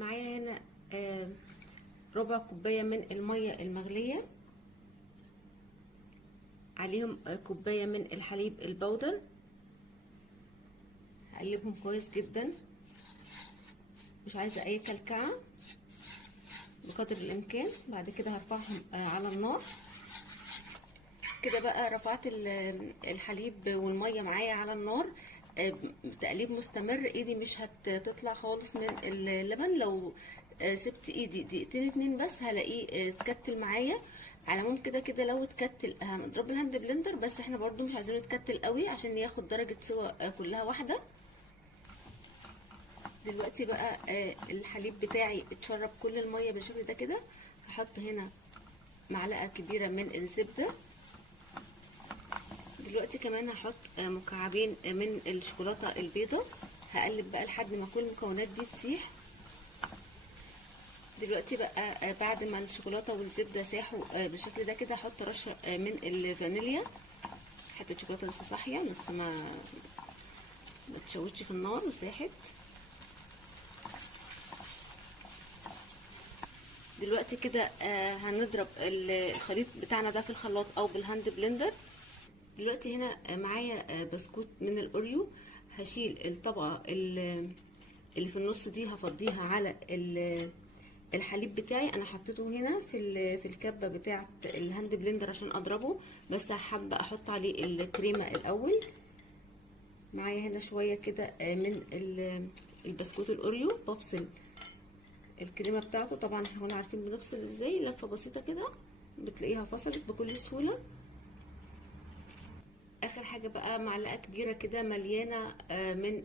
معايا هنا ربع كوبايه من الميه المغليه، عليهم كوبايه من الحليب البودر. هقلبهم كويس جدا، مش عايزه اي كلكعه بقدر الامكان. بعد كده هرفعهم على النار. كده بقى رفعت الحليب والميه معايا على النار، تقليب مستمر. ايدي مش هتطلع خالص من اللبن. لو سبت ايدي دقيقتين اتنين بس هلاقيه اتكتل معايا على العموم. كده كده لو اتكتل هنضرب بالهاند بلندر، بس احنا برضو مش عايزينه يتكتل قوي عشان ياخد درجه سوا كلها واحده. دلوقتي بقى الحليب بتاعي اتشرب كل الميه بالشكل ده كده. هحط هنا معلقه كبيره من الزبده. دلوقتي كمان هحط مكعبين من الشوكولاته البيضاء. هقلب بقى لحد ما كل المكونات دي تسيح. دلوقتي بقى بعد ما الشوكولاته والزبده ساحوا بالشكل ده كده، هحط رشه من الفانيليا. حته شوكولاته لسه صاحيه، لسه ما تشوتش في النار وساحت. دلوقتي كده هنضرب الخليط بتاعنا ده في الخلاط او بالهاند بلندر. دلوقتي هنا معايا بسكوت من الاوريو. هشيل الطبقه اللي في النص دي، هفضيها على الحليب بتاعي. انا حطيته هنا في الكبه بتاعه الهاند بلندر عشان اضربه، بس حابه احط عليه الكريمه الاول. معايا هنا شويه كده من البسكوت الاوريو. بفصل الكريمه بتاعته. طبعا احنا عارفين بنفصل ازاي، لفه بسيطه كده بتلاقيها فصلت بكل سهوله. اخر حاجه بقى معلقه كبيره كده مليانه من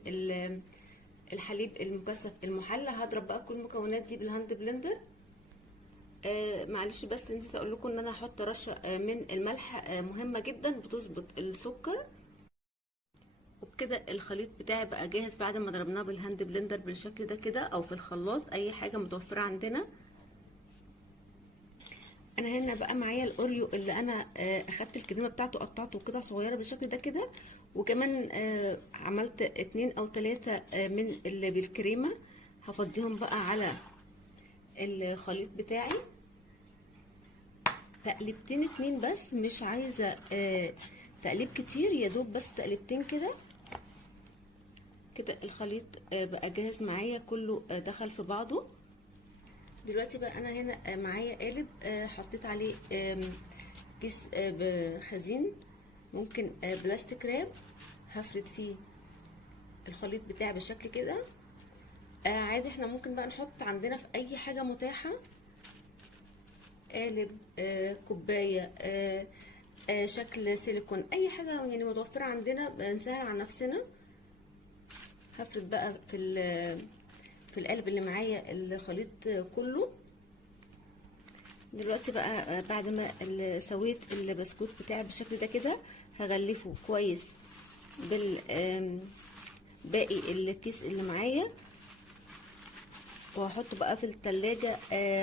الحليب المكثف المحلى. هضرب بقى كل المكونات دي بالهاند بلندر. معلش بس نسيت اقول لكم ان انا هحط رشه من الملح مهمه جدا بتظبط السكر. وبكده الخليط بتاعي بقى جاهز بعد ما ضربناه بالهاند بلندر بالشكل ده كده، او في الخلاط اي حاجه متوفره عندنا. انا هنا بقى معايا الاوريو اللي انا اخدت الكريمه بتاعته قطعته قطع صغيره بالشكل ده كده، وكمان عملت 2 أو 3 من اللي بالكريمه. هفضيهم بقى على الخليط بتاعي تقليبتين اتنين بس، مش عايزه تقليب كتير، يا دوب بس تقليبتين كده. كده الخليط بقى جاهز معايا، كله دخل في بعضه. دلوقتي بقى انا هنا معايا قالب حطيت عليه كيس بخزين، ممكن بلاستيك راب. هفرد فيه الخليط بتاعي بالشكل كده. عادي احنا ممكن بقى نحط عندنا في اي حاجه متاحه، قالب كوبايه شكل سيليكون، اي حاجه يعني متوفره عندنا بنسهل على نفسنا. هفرد بقى في القالب اللي معايا الخليط كله. دلوقتي بقى بعد ما سويت البسكوت بتاعي بالشكل ده كده، هغلفه كويس باقي الكيس اللي معايا، وهحطه بقى في التلاجة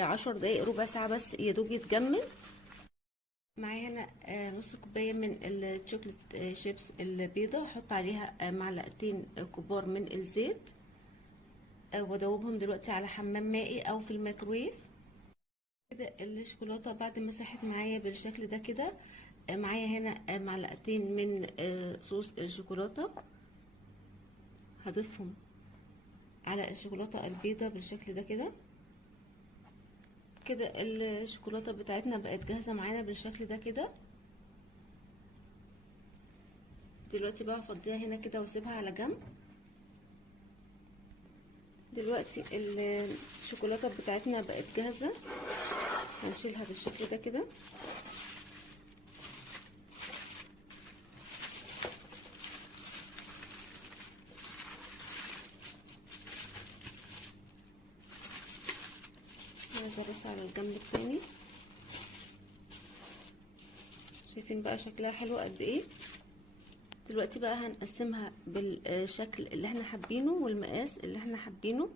10 دقايق ربع ساعة بس يدوب يتجمد. معايا هنا نص كوباية من الشوكليت شيبس البيضة. هحط عليها معلقتين كبار من الزيت، وادوبهم دلوقتي على حمام مائي او في الميكرويف. كده الشوكولاته بعد ما ساحت معايا بالشكل ده كده، معايا هنا معلقتين من صوص الشوكولاته. هضيفهم على الشوكولاته البيضاء بالشكل ده كده. كده الشوكولاته بتاعتنا بقت جاهزه معانا بالشكل ده كده. دلوقتي بقى هفضيها هنا كده واسيبها على جنب. دلوقتي الشوكولاته بتاعتنا بقت جاهزه، هنشيلها بالشكل ده كده. هرص على الجنب التاني. شايفين بقى شكلها حلو قد ايه. دلوقتي بقى هنقسمها بالشكل اللي احنا حابينه والمقاس اللي احنا حابينه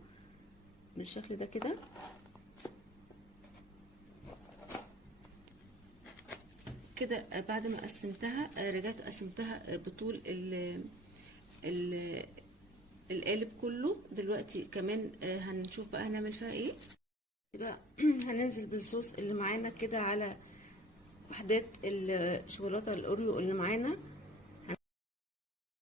بالشكل ده كده. كده بعد ما قسمتها رجعت قسمتها بطول القالب كله. دلوقتي كمان هنشوف بقى هنعمل فيها ايه بقى. هننزل بالصوص اللي معانا كده على وحدات الشوكولاته الاوريو اللي معانا.